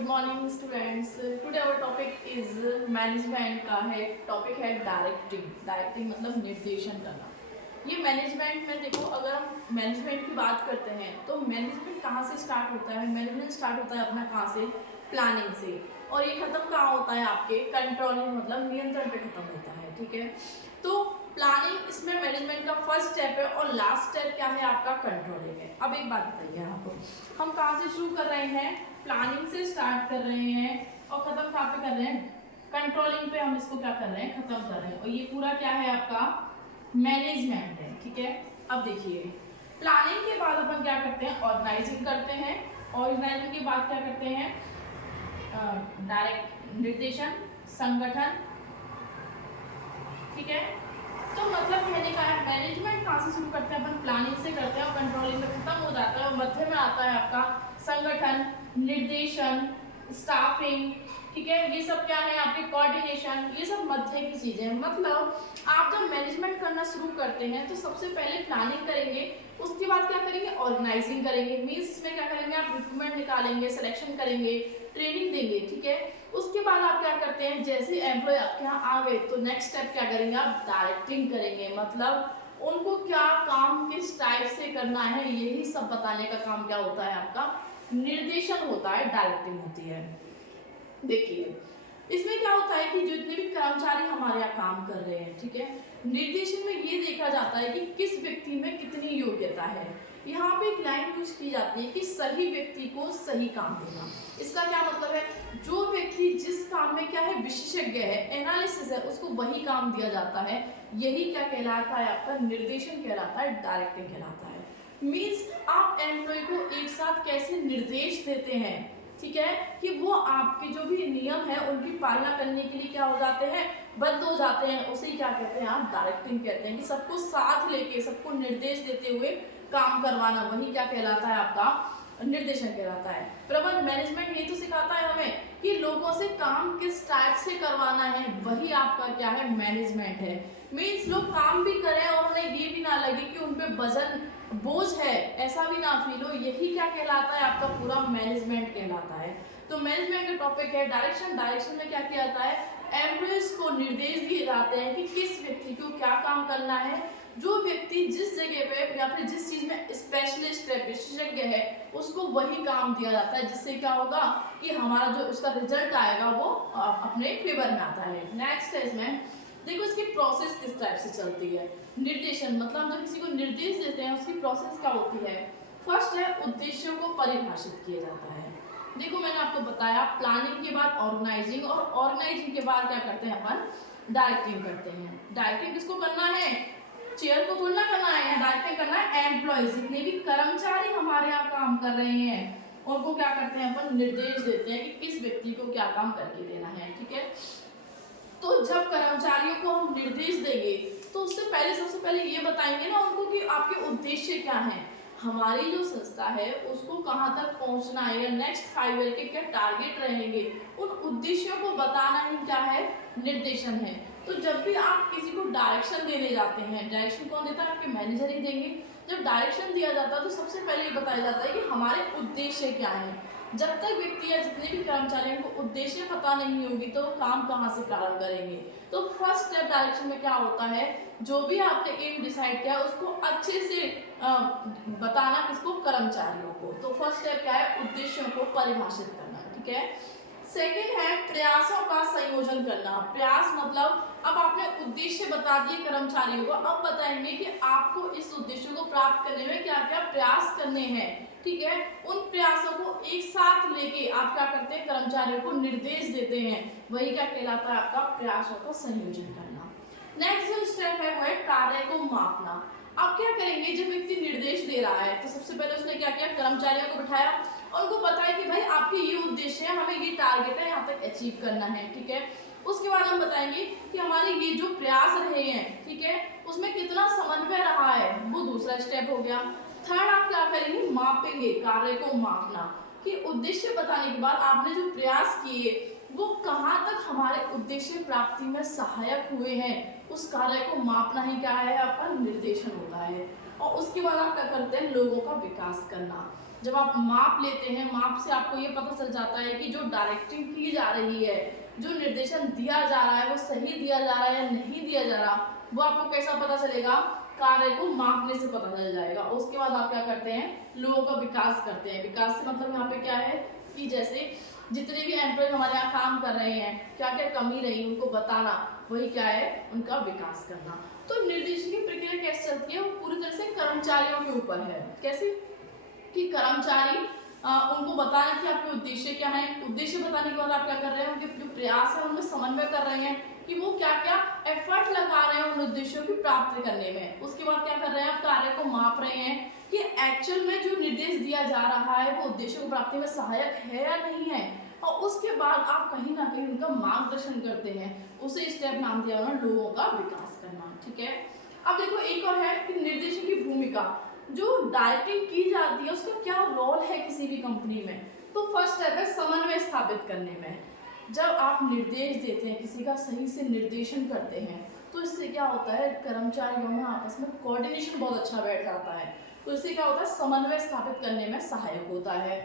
Good morning students. Today our topic is management का है। Topic है डायरेक्टिंग मतलब निर्देशन करना। ये मैनेजमेंट में देखो, अगर हम मैनेजमेंट की बात करते हैं तो मैनेजमेंट कहाँ से स्टार्ट होता है? मैनेजमेंट स्टार्ट होता है अपना कहाँ से? प्लानिंग से। और ये खत्म कहाँ होता है? आपके कंट्रोलिंग मतलब नियंत्रण पे खत्म होता है। ठीक है, तो प्लानिंग इसमें मैनेजमेंट का फर्स्ट स्टेप है और लास्ट स्टेप क्या है? आपका कंट्रोलिंग है। अब एक बात बताइए आपको, हम कहाँ से शुरू कर रहे हैं? प्लानिंग से स्टार्ट कर रहे हैं और खत्म कहाँ पे कर रहे हैं? कंट्रोलिंग पे हम इसको क्या कर रहे हैं? खत्म कर रहे हैं। और ये पूरा क्या है? आपका मैनेजमेंट है। ठीक है, अब देखिए प्लानिंग के बाद अपन क्या करते हैं? ऑर्गेनाइजिंग करते हैं। ऑर्गेनाइजिंग के बाद क्या करते हैं? डायरेक्ट निर्देशन, संगठन। ठीक है, तो मतलब कहने का है मैनेजमेंट कहाँ से शुरू करते हैं? अपन प्लानिंग से करते हैं और कंट्रोलिंग में खत्म हो जाता है और मध्य में आता है आपका संगठन, निर्देशन, स्टाफिंग। ठीक है, ये सब क्या है? आपके कोऑर्डिनेशन, ये सब मध्य की चीजें हैं। मतलब आप जब मैनेजमेंट करना शुरू करते हैं तो सबसे पहले प्लानिंग करेंगे, उसके बाद क्या करेंगे? ऑर्गेनाइजिंग करेंगे। मीन्स इसमें क्या करेंगे? आप रिक्रूटमेंट निकालेंगे, सिलेक्शन करेंगे, ट्रेनिंग देंगे। ठीक है, उसके बाद आप क्या करते हैं? जैसे एम्प्लॉय आपके यहाँ आ गए तो नेक्स्ट स्टेप क्या करेंगे? आप डायरेक्टिंग करेंगे। मतलब उनको क्या काम किस टाइप से करना है, यही सब बताने का काम क्या होता है? आपका निर्देशन होता है, डायरेक्टिंग होती है। देखिए इसमें क्या होता है कि जितने भी कर्मचारी हमारे यहाँ काम कर रहे हैं, ठीक है, निर्देशन में ये देखा जाता है कि किस व्यक्ति में कितनी योग्यता है। यहाँ पे एक लाइन यूज की जाती है कि सही व्यक्ति को सही काम देना। इसका क्या मतलब है? जो व्यक्ति जिस काम में क्या है? विशेषज्ञ है, एनालिसिस है, उसको वही काम दिया जाता है। यही क्या कहलाता है? आपका निर्देशन कहलाता है, डायरेक्टिंग कहलाता है। मीन्स आप एम्प्लॉय को एक साथ कैसे निर्देश देते हैं, ठीक है, कि वो आपके जो भी नियम है उनकी पालना करने के लिए क्या हो जाते हैं? बद्ध हो जाते हैं। उसे क्या कहते हैं? आप डायरेक्टिंग कहते हैं, कि सबको साथ लेके सबको निर्देश देते हुए काम करवाना, वही क्या कहलाता है? आपका निर्देशन कहलाता है। प्रबंध मैनेजमेंट ये तो सिखाता है हमें कि लोगों से काम किस टाइप से करवाना है, वही आपका क्या है? मैनेजमेंट है। मीन्स लोग काम भी करें और उन्हें ये भी ना लगे कि उन पे वजन बोझ है, ऐसा भी ना फील हो, यही क्या कहलाता है? आपका पूरा मैनेजमेंट कहलाता है। तो मैनेजमेंट का टॉपिक है डायरेक्शन। डायरेक्शन में क्या किया जाता है? एम्प्लॉयज को निर्देश दिए जाते हैं कि किस व्यक्ति को क्या काम करना है। जो व्यक्ति जिस जगह पे या फिर जिस चीज में स्पेशलिस्ट है, विशेषज्ञ है, उसको वही काम दिया जाता है, जिससे क्या होगा कि हमारा जो उसका रिजल्ट आएगा वो अपने फेवर में आता है। नेक्स्ट है इसमें देखो इसकी प्रोसेस किस टाइप से चलती है। निर्देशन मतलब हम जब किसी को निर्देश देते हैं उसकी प्रोसेस क्या होती है? फर्स्ट है उद्देश्यों को परिभाषित किया जाता है। देखो मैंने आपको बताया प्लानिंग के बाद ऑर्गेनाइजिंग, और ऑर्गेनाइजिंग के बाद क्या करते हैं? अपन डायरेक्टिंग करते हैं। डायरेक्टिंग किसको करना है? चेयर को थोड़ा करना है, डायरेक्टिंग करना है एम्प्लॉयज, जितने भी कर्मचारी हमारे यहाँ काम कर रहे हैं उनको क्या करते हैं? अपन निर्देश देते हैं कि किस व्यक्ति को क्या काम करके देना है। ठीक है, तो जब कर्मचारियों को हम निर्देश देंगे तो उससे पहले सबसे पहले ये बताएंगे ना उनको कि आपके उद्देश्य क्या हैं, हमारी जो संस्था है उसको कहाँ तक पहुँचना है, या नेक्स्ट 5 ईयर के क्या टारगेट रहेंगे, उन उद्देश्यों को बताना ही क्या है? निर्देशन है। तो जब भी आप किसी को डायरेक्शन देने जाते हैं, डायरेक्शन कौन देता है? आपके मैनेजर ही देंगे। जब डायरेक्शन दिया जाता है तो सबसे पहले ये बताया जाता है कि हमारे उद्देश्य क्या है। जब तक व्यक्ति या जितने भी कर्मचारियों को उद्देश्य पता नहीं होगी तो वो काम कहाँ से प्रारंभ करेंगे। तो फर्स्ट स्टेप डायरेक्शन में क्या होता है? जो भी आपने एम डिसाइड किया उसको अच्छे से बताना, किसको? कर्मचारियों को। तो फर्स्ट स्टेप क्या है? उद्देश्यों को परिभाषित करना। ठीक है, सेकेंड है प्रयासों का संयोजन करना। प्रयास मतलब अब आपने उद्देश्य बता दिए कर्मचारियों को, अब बताएंगे कि आपको इस उद्देश्य को प्राप्त करने में क्या क्या प्रयास करने हैं। ठीक है, उन प्रयासों को एक साथ लेके आप क्या करते हैं? कर्मचारियों को निर्देश देते हैं, वही क्या कहलाता है? आपका प्रयासों का संयोजन करना। नेक्स्ट जो स्टेप है वो है कार्य को मापना। अब क्या करेंगे? जब व्यक्ति निर्देश दे रहा है तो सबसे पहले उसने क्या किया? कर्मचारियों को बिठाया और उनको बताया कि भाई आपके ये उद्देश्य है, हमें ये टारगेट है, यहाँ तक अचीव करना है। ठीक है, उसके बाद हम बताएंगे कि हमारे ये जो प्रयास रहे हैं, ठीक है, उसमें कितना समन्वय रहा है, वो दूसरा स्टेप हो गया। थर्ड आप क्या करेंगे? मापेंगे, कार्य को मापना, कि उद्देश्य बताने के बाद आपने जो प्रयास किए वो कहाँ तक हमारे उद्देश्य प्राप्ति में सहायक हुए हैं, उस कार्य को मापना ही क्या है? आपका निर्देशन होता है। और उसके बाद आप क्या करते हैं, लोगों का विकास करना। जब आप माप लेते हैं, माप से आपको ये पता चल जाता है कि जो डायरेक्टिंग की जा रही है, जो निर्देशन दिया जा रहा है, वो सही दिया जा रहा है या नहीं दिया जा रहा, वो आपको कैसा पता चलेगा, कार्य को मापने से पता चल जाएगा। उसके बाद आप क्या करते हैं, लोगों का विकास करते हैं। विकास से मतलब यहाँ पे क्या है कि जैसे जितने भी एम्प्लॉय हमारे यहाँ काम कर रहे हैं, क्या क्या कमी रही उनको बताना, वही क्या है, उनका विकास करना। तो निर्देशन की प्रक्रिया कैसे चलती है, वो पूरी तरह से कर्मचारियों के ऊपर है। कैसे कि कर्मचारी उनको बताना कि आपके उद्देश्य क्या है। उद्देश्य बताने के बाद आप क्या कर रहे हैं, उनके जो प्रयास है उनमें समन्वय कर रहे हैं कि वो क्या क्या एफर्ट लगा रहे हैं उन उद्देश्यों की प्राप्ति करने में। उसके बाद क्या कर रहे हैं, आप कार्य को माप रहे हैं कि एक्चुअल में जो निर्देश दिया जा रहा है वो उद्देश्य को प्राप्ति में सहायक है या नहीं है। और उसके बाद आप कहीं ना कहीं उनका मार्गदर्शन करते हैं। उसे स्टेप नाम दिया उन्होंने, लोगों का विकास करना। ठीक है, अब देखो एक और है कि निर्देशन की भूमिका, जो डायरेक्टिंग की जाती है उसका क्या रोल है किसी भी कंपनी में। तो फर्स्ट स्टेप है समन्वय स्थापित करने में। जब आप निर्देश देते हैं, किसी का सही से निर्देशन करते हैं, तो इससे क्या होता है, कर्मचारियों में आपस में कोऑर्डिनेशन बहुत अच्छा बैठ जाता है। तो इससे क्या होता है, समन्वय स्थापित करने में सहायक होता है।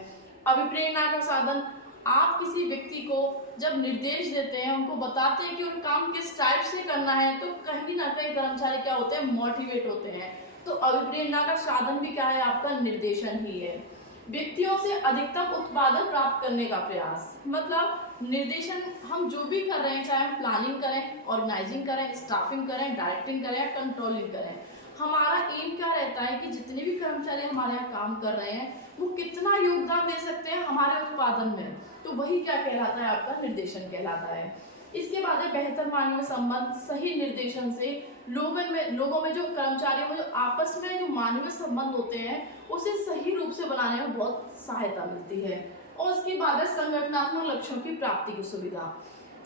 अभिप्रेरणा का साधन, आप किसी व्यक्ति को जब निर्देश देते हैं, उनको बताते हैं कि उन काम किस टाइप से करना है, तो कहीं ना कहीं कर्मचारी क्या होते हैं, मोटिवेट होते हैं। तो अभिप्रेरणा का साधन भी क्या है, आपका निर्देशन ही है। व्यक्तियों से अधिकतम उत्पादन प्राप्त करने का प्रयास, मतलब निर्देशन हम जो भी कर रहे हैं, चाहे हम प्लानिंग करें, ऑर्गेनाइजिंग करें, स्टाफिंग करें, डायरेक्टिंग करें, कंट्रोलिंग करें, हमारा एम क्या रहता है कि जितने भी कर्मचारी हमारे यहाँ काम कर रहे हैं वो कितना योगदान दे सकते हैं हमारे उत्पादन में। तो वही क्या कहलाता है, आपका निर्देशन कहलाता है। इसके बाद है बेहतर मानवीय संबंध। सही निर्देशन से लोगों में जो कर्मचारियों में जो आपस में जो मानवीय संबंध होते हैं उसे सही रूप से बनाने में बहुत सहायता मिलती है। और उसके बाद है संगठनात्मक लक्ष्यों की प्राप्ति की सुविधा।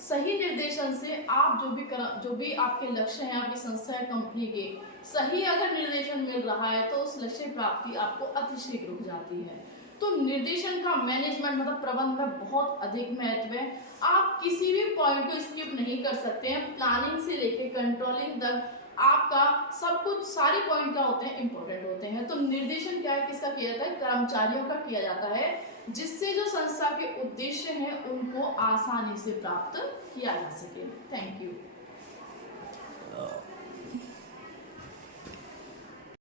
सही निर्देशन से आप जो भी आपके लक्ष्य हैं, आपकी संस्था या कंपनी के, सही अगर निर्देशन मिल रहा है तो उस लक्ष्य प्राप्ति आपको अतिशीघ्र हो जाती है। तो निर्देशन का मैनेजमेंट मतलब प्रबंधन में बहुत अधिक महत्व है। आप किसी भी पॉइंट को स्किप नहीं कर सकते हैं। प्लानिंग से लेके कंट्रोलिंग तक आपका सब कुछ, सारे पॉइंट क्या होते हैं, इंपॉर्टेंट होते हैं। तो निर्देशन क्या है, किसका किया जाता है, कर्मचारियों का किया जाता है, जिससे जो संस्था के उद्देश्य हैं उनको आसानी से प्राप्त किया जा सके। Thank you.